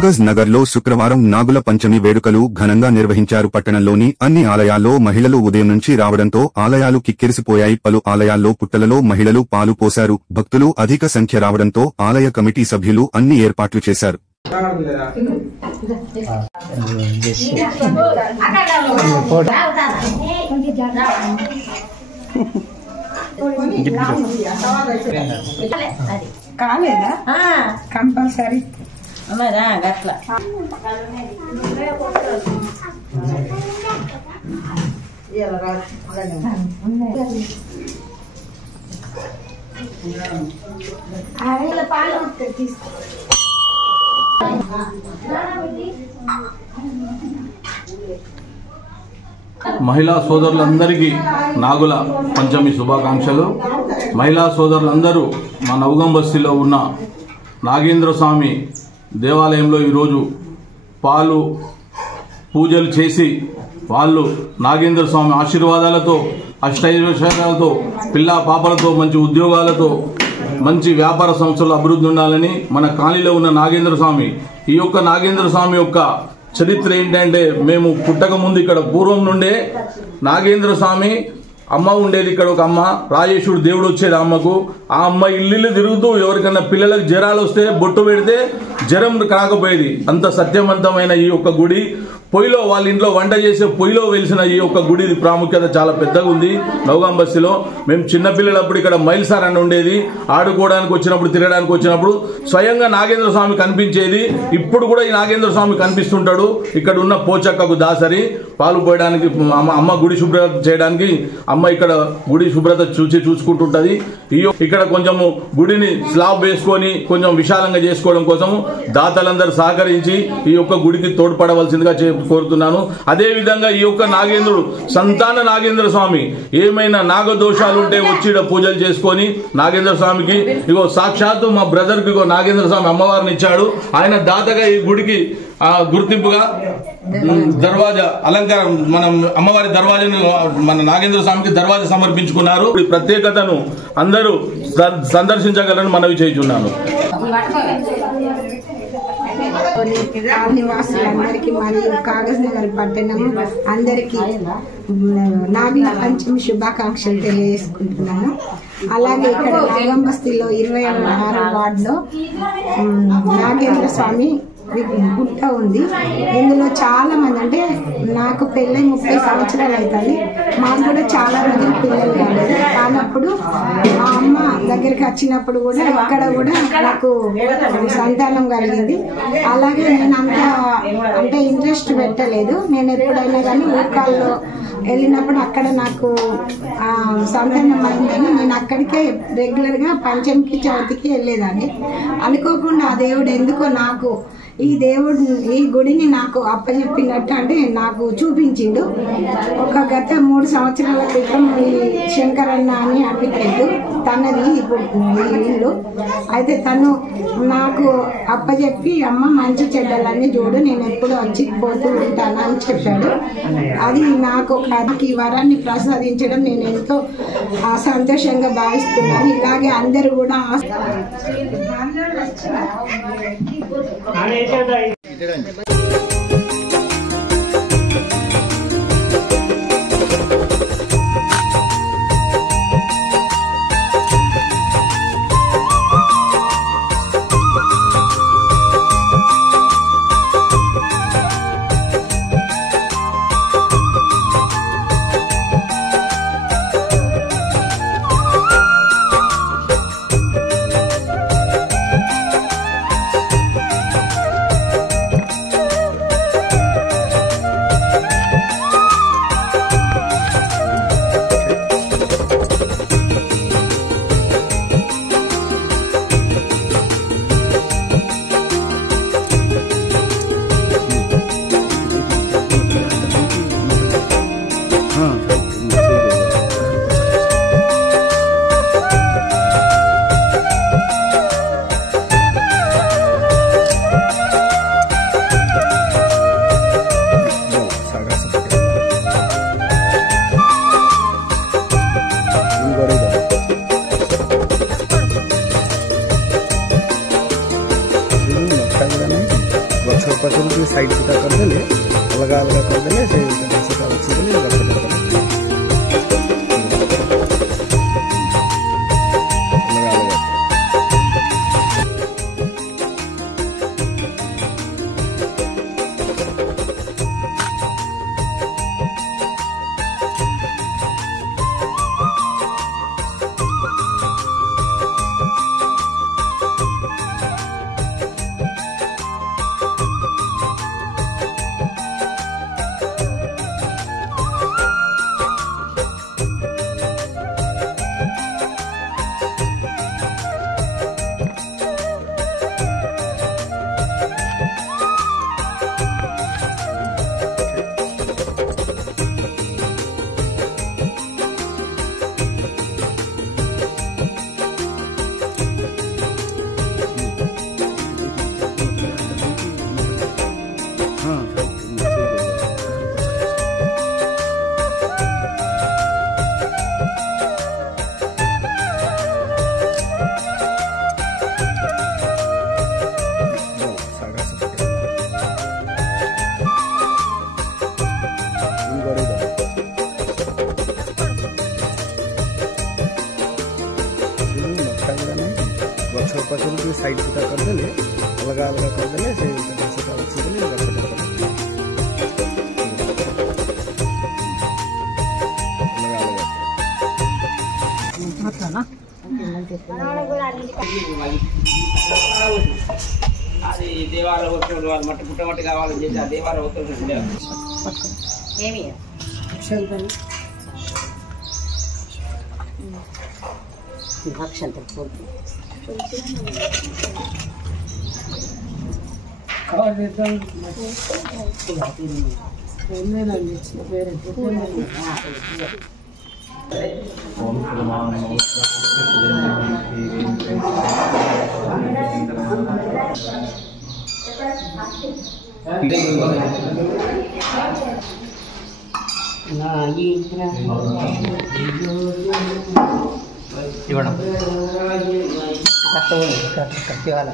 కాగజ్ నగర్ లో శుక్రవారం నాగుల పంచమి వేడుకలు ఘనంగా నిర్వహించారు. పట్టణంలోని అన్ని ఆలయాల్లో మహిళలు ఉదయం నుంచి రావడంతో ఆలయాలు కిక్కిరిసిపోయాయి. పలు ఆలయాల్లో పుట్టలలో మహిళలు పాలు పోశారు. భక్తులు అధిక సంఖ్య రావడంతో ఆలయ కమిటీ సభ్యులు అన్ని ఏర్పాట్లు చేశారు. కాలేదా కంపల్సరీ గట్లా మహిళా సోదరులందరికీ నాగుల పంచమి శుభాకాంక్షలు. మహిళా సోదరులందరూ మా నవగం బస్తీలో ఉన్న నాగేంద్ర స్వామి దేవాలయంలో ఈరోజు పాలు పూజలు చేసి వాళ్ళు నాగేంద్ర స్వామి ఆశీర్వాదాలతో అష్టైశ్వర్యాలతో పిల్లా పాపలతో మంచి ఉద్యోగాలతో మంచి వ్యాపార సంస్థలు అభివృద్ధి ఉండాలని మన కాలనీలో ఉన్న నాగేంద్ర స్వామి ఈ యొక్క నాగేంద్ర స్వామి యొక్క చరిత్ర ఏంటంటే మేము పుట్టక ముందు ఇక్కడ పూర్వం నుండే నాగేంద్ర స్వామి అమ్మ ఉండేది. ఇక్కడ ఒక అమ్మ రాజేశ్వరుడు దేవుడు వచ్చేది అమ్మకు. ఆ అమ్మ ఇల్లు తిరుగుతూ ఎవరికన్నా పిల్లలకు జ్వరాలు వస్తే బొట్టు పెడితే జ్వరం రాకపోయేది. అంత సత్యవంతమైన ఈ యొక్క గుడి పొయ్యిలో వాళ్ళ ఇంట్లో వంట చేసే పొయ్యిలో వెలిసిన ఈ యొక్క గుడి ప్రాముఖ్యత చాలా పెద్దగా ఉంది. నవగాం బస్తీలో మేము చిన్నపిల్లలప్పుడు ఇక్కడ మైల్సార్ అని ఉండేది. ఆడుకోవడానికి వచ్చినప్పుడు తిరగడానికి వచ్చినప్పుడు స్వయంగా నాగేంద్ర స్వామి కనిపించేది. ఇప్పుడు కూడా ఈ నాగేంద్ర స్వామి కనిపిస్తుంటాడు. ఇక్కడ ఉన్న పోచక్కకు దాసరి పాలు పోయడానికి అమ్మ గుడి శుభ్రత చేయడానికి అమ్మ ఇక్కడ గుడి శుభ్రత చూసుకుంటుంటది. ఇక్కడ కొంచెము గుడిని స్లాబ్ వేసుకొని కొంచెం విశాలంగా చేసుకోవడం కోసం దాతలందరూ సహకరించి ఈ యొక్క గుడికి తోడ్పడవలసిందిగా కోరుతున్నాను. అదే విధంగా ఈ యొక్క నాగేంద్రుడు సంతాన నాగేంద్ర స్వామి ఏమైనా నాగదోషాలు ఉంటే వచ్చి పూజలు చేసుకొని నాగేంద్ర స్వామికి ఇగో సాక్షాత్తు మా బ్రదర్ కి నాగేంద్ర స్వామి అమ్మవారిని ఇచ్చాడు. ఆయన దాతగా ఈ గుడికి గుర్తింపుగా దర్వాజా అలంకారం మనం అమ్మవారి దర్వాజాను మన నాగేంద్ర స్వామికి దర్వాజా సమర్పించుకున్నారు. ఈ ప్రత్యేకతను అందరూ సందర్శించగలని మనవి చేయుచున్నాను. నివాసులందరికీ మరియు కాగజ్ నగర్ పట్టణం అందరికీ నాగుల పంచమి శుభాకాంక్షలు తెలియజేసుకుంటున్నాను. అలాగే ఇక్కడ నవగం బస్తీలో 26వ వార్డులో నాగేంద్ర స్వామి గుట్ట ఉంది. ఇందులో చాలా మంది అంటే నాకు పెళ్ళై 30 సంవత్సరాలు అవుతుంది. మాకు కూడా చాలా రోజులు పిల్లలు కాలేదు. కానప్పుడు మా అమ్మ దగ్గరికి వచ్చినప్పుడు కూడా ఇక్కడ కూడా నాకు సంతానం కలిగింది. అలాగే నేను అంటే ఇంట్రెస్ట్ పెట్టలేదు. నేను ఎప్పుడైనా కానీ ఊరికాల్లో వెళ్ళినప్పుడు అక్కడ నాకు సంతానం అయిందని నేను అక్కడికే రెగ్యులర్ గా పంచమికి చవితికి వెళ్ళేదాన్ని. అనుకోకుండా ఆ దేవుడు ఎందుకో నాకు ఈ గుడిని నాకు అప్పచెప్పినట్టు అంటే నాకు చూపించిండు. ఒక గత 3 సంవత్సరాల క్రితం ఈ శంకరన్న అని అడ్వకేట్ తనది ఇల్లు అయితే తను నాకు అప్పచెప్పి అమ్మ మంచి చెడ్డలన్నీ చూడు, నేను ఎప్పుడు వచ్చి పోతూ ఉంటాను అని చెప్పాడు. అది నాకు ఈ వరాన్ని ప్రసాదించడం నేను ఎంతో సంతోషంగా భావిస్తున్నాను. ఇలాగే అందరూ కూడా पचल की साइड सीधा कर देले अलग अलग कर देले से सीधा अच्छी देले अलग अलग कर पचल की साइड सीधा कर देले अलग अलग कर देले से सीधा अच्छी देले अलग अलग कर అది దేవాల వస్తువులు వాళ్ళు మట్టి పుట్టమట్టి కావాలని చేసి ఆ దేవాల వస్తువులు ఏమి అక్షంత పూర్తి ఇవ్వడం కట్టేవాళ్ళ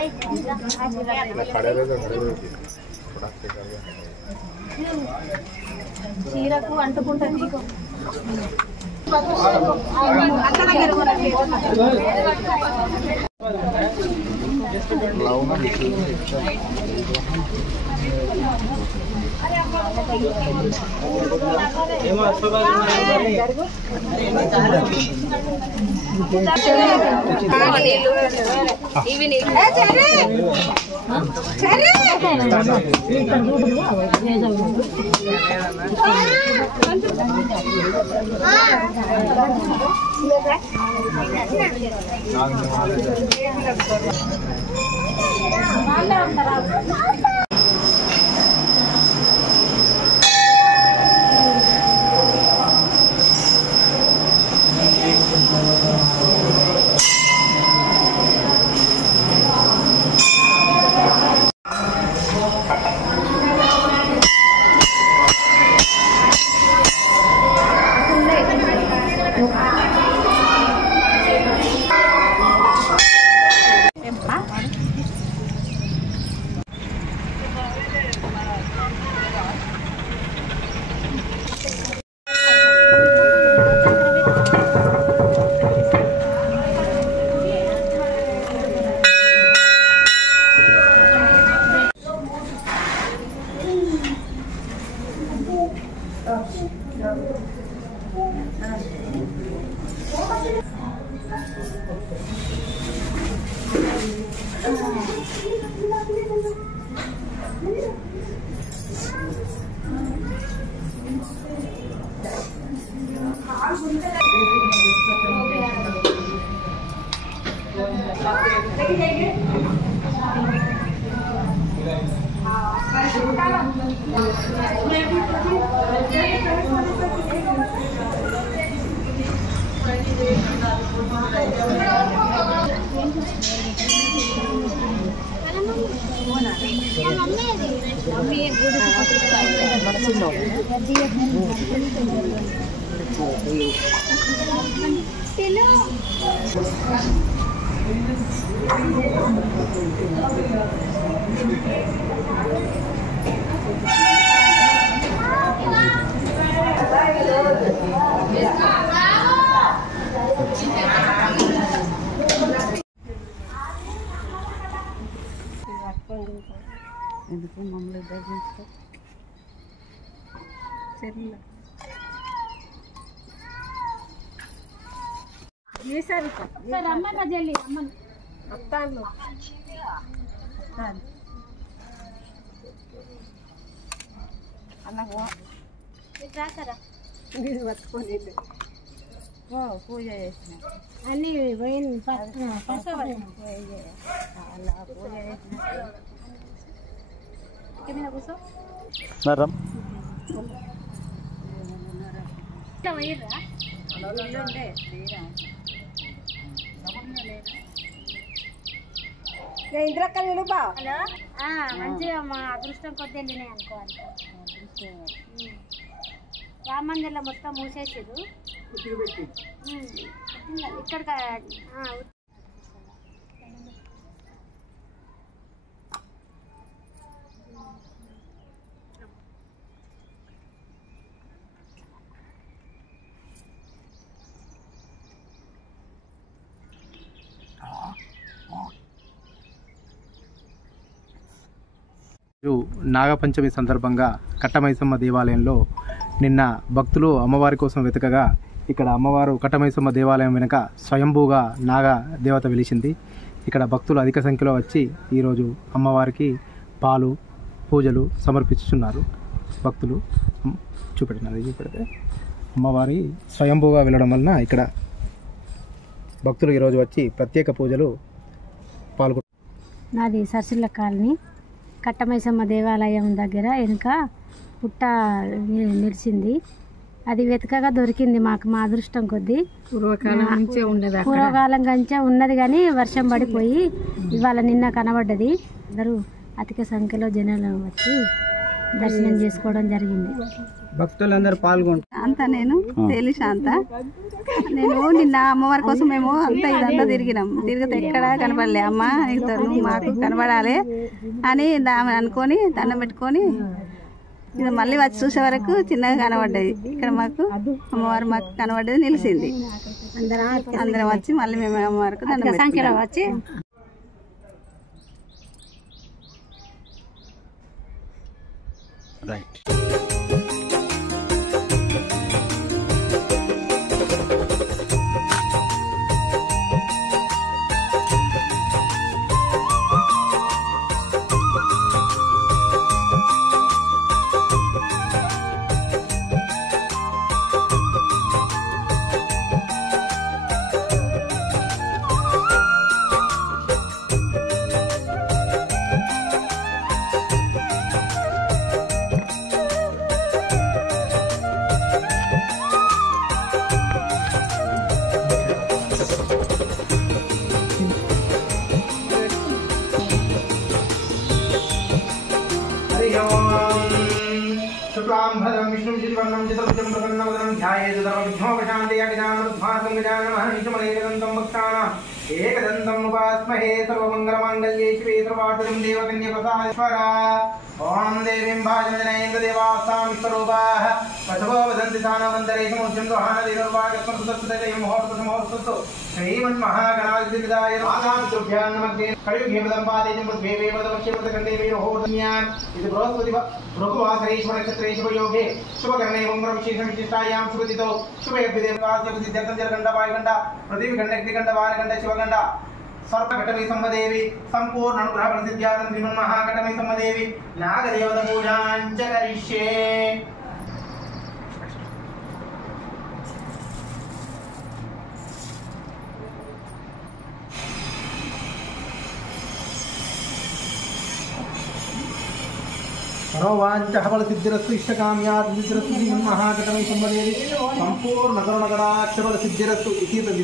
₹11 చీరకు అంటుకుంటుంది ఎందుకు మమ్మల్ని దర్శించుకో రమ్మన్న జల్లి రమ్మన్న అత్తాను అన్నకు రాకరా మీరు పట్టుకోలేదు పూజ చేసిన అన్ని పోయింది అలా పూజ చేసిన కింద కూర్చో పోయిర్రా ఇల్లుండే ఇంద్రక్క నిలుపా హలో మంచిగా మా అదృష్టం కొద్ది వెళ్ళినాయి అనుకోవాలి రామ మందిర్లో మొత్తం మూసేసారు ఇక్కడ నాగపంచమి సందర్భంగా కట్టమైసమ్మ దేవాలయంలో నిన్న భక్తులు అమ్మవారి కోసం వెతకగా ఇక్కడ అమ్మవారు కట్టమైసమ్మ దేవాలయం వెనుక స్వయంభూగా నాగ దేవత వెలిసింది. ఇక్కడ భక్తులు అధిక సంఖ్యలో వచ్చి ఈరోజు అమ్మవారికి పాలు పూజలు సమర్పిస్తున్నారు. భక్తులు చూపెడితే అమ్మవారి స్వయంభూగా వెళ్ళడం వలన ఇక్కడ భక్తులు ఈరోజు వచ్చి ప్రత్యేక పూజలు పాల్గొంటారు. నాది సర్సిల్ల కాలనీ కట్టమైసమ్మ దేవాలయం దగ్గర వెనుక పుట్ట నిలిచింది. అది వెతకగా దొరికింది మాకు, మా అదృష్టం కొద్దీ. పూర్వకాలం కంచే ఉన్నది కానీ వర్షం పడిపోయి ఇవాళ నిన్న కనబడ్డది. అందరూ అధిక సంఖ్యలో జనాలు వచ్చి దర్శనం చేసుకోవడం జరిగింది. భక్తులందరూ పాల్గొంటారు. అంతా నేను శాంత. నేను నిన్న అమ్మవారి కోసం మేము ఇదంతా తిరిగినాం. తిరిగితే ఎక్కడా కనబడలే. అమ్మ నువ్వు మాకు కనబడాలి అని అనుకొని దండం పెట్టుకొని ఇది మళ్ళీ వచ్చి చూసే వరకు చిన్నగా కనబడ్డది. ఇక్కడ మాకు అమ్మవారు మాకు కనబడ్డది నిలిచింది. అందరం వచ్చి మళ్ళీ మేము అమ్మవారికి దండం సంఖ్యలో వచ్చి రైట్. शुक्लांभरं विष्णुं चित्रवर्णं चतुर्भुजं प्रसन्नवदनं ध्यायेत् सर्वविघ्नोपशान्तये गजाननोद्धातं गजाननमहर्निशमनेकदन्तं भक्तानाम् एकदन्तम् उपास्महे सर्वमङ्गलमाङ्गल्ये शिवे सर्वार्थिकं देवकन्यप्रसादेश्वरा ओं देवीं भाजनजनयेन्द्रदेवास्तां विश्वरूपाः पशवो वदन्ति सानवन्तरे समुद्रं दोहानदेवर्वागस्मृतस्तदैवमुहूर्तसमुहूर्तस्तु श्रीमन्महागणाधिपतिदाय नमः नमस्ते कलियुगे पदम्पादेजं पद्वेवे पदपक्षे वीरोहोदन्यान् इति बृहस्पति भृगुवासरेश्वर नक्षत्रेश्वर योगे शुभकर्णे मंगलविशेषविशिष्टायां शुभदितौ शुभेभ्यदेवतास्य सिद्ध्यर्थं जलगण्डवायुगण्ड पृथिवीगण्ड वारगण्ड शिवगण्ड सर्वघटमेसम्मदेवी संपूर्ण अनुग्रह प्रसिद्ध्यार्थं श्रीमन्महाघटमेसम्मदेवी नागदेवता पूजां च करिष्ये मनोवाञ्छः फलसिद्धिरस्तु इष्टकाम्यात् महाकटमैसम्मदेवी सम्पूर्णकरुणकटाक्षफलसिद्धिरस्तु इति तद्